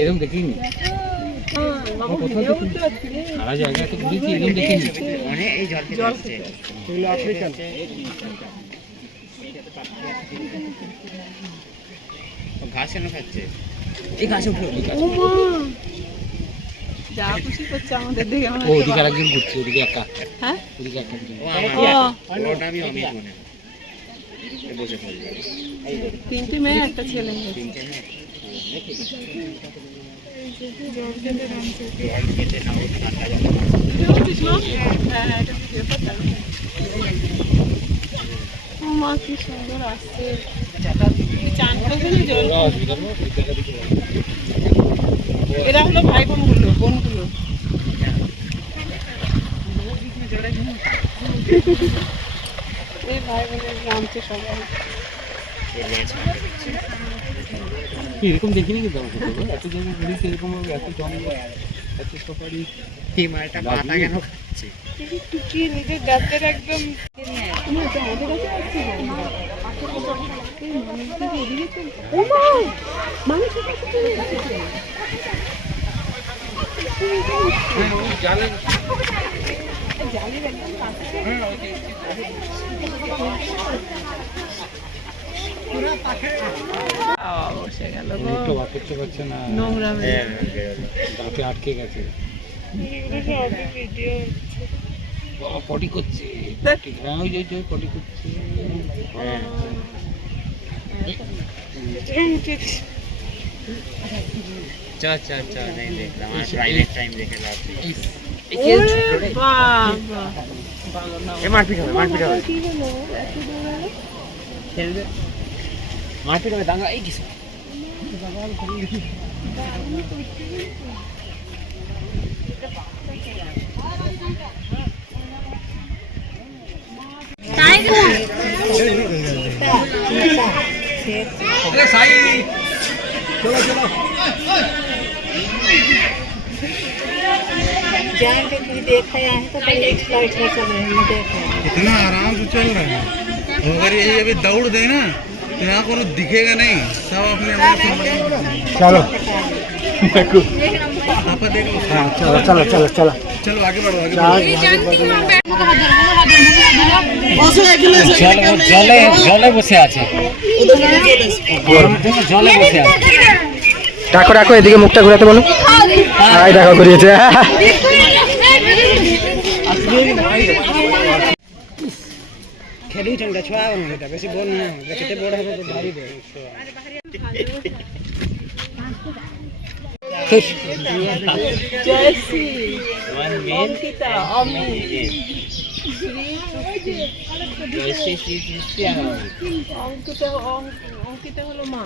এরকম দেখিনি সারা জায়গায় তো ঘুরেছি, এরকম দেখিনি। এই জল আফ্রিকান ঘাস এনে খাচ্ছে, এই ঘাসে উঠে যা খুশি করছে আমাদের দেখে। ওদিকে আরেকজন ঘুরছে, ওদিকে একা। হ্যাঁ, ওদিকে একটা তিনটে মেয়ে একটা ছেলে। মা কি সুন্দর আসছে, চান করেছে। এরা হলো ভাই বোনগুলো। এই ভাই বোনের নামছে সবাই। এরকম দেখিনি কিন্তু এত জায়গায় ঘুরেছি, এরকম এত জঙ্গল, এত সফারি। এই মালটা পাতা কেন খাচ্ছে? টুকিয়ে নিজের গাছের একদম বসে গেল, করতে পারছে না, নোংরা দাঁতে আটকে গেছে। পটি করছে, পটি করছে। মারপিট হবে দাঙ্গা। এই কিছু जहाँ पे कोई देखा है तो बड़ी एक्सपर्ट है, सब इतना आराम से चल रहा है। अगर ये अभी दौड़ दे ना तो यहाँ को दिखेगा नहीं, सब अपने चलो पापा देख लो। हाँ चलो चलो आगे बढ़ो, आगे জলে বসে আছে, জলে বসে আছে। ডাকো ডাকো, এদিকে মুখটা ঘুরাতে বলো। আই দেখো ঘুরিয়েছে। খেলি ঠান্ডা ছোয়া এটা বেশি বড় না, কেটে বড় হবে তো ভারী দেয়। জয়শ্রী, অঙ্কিতা, অঙ্কিতা হলো মা।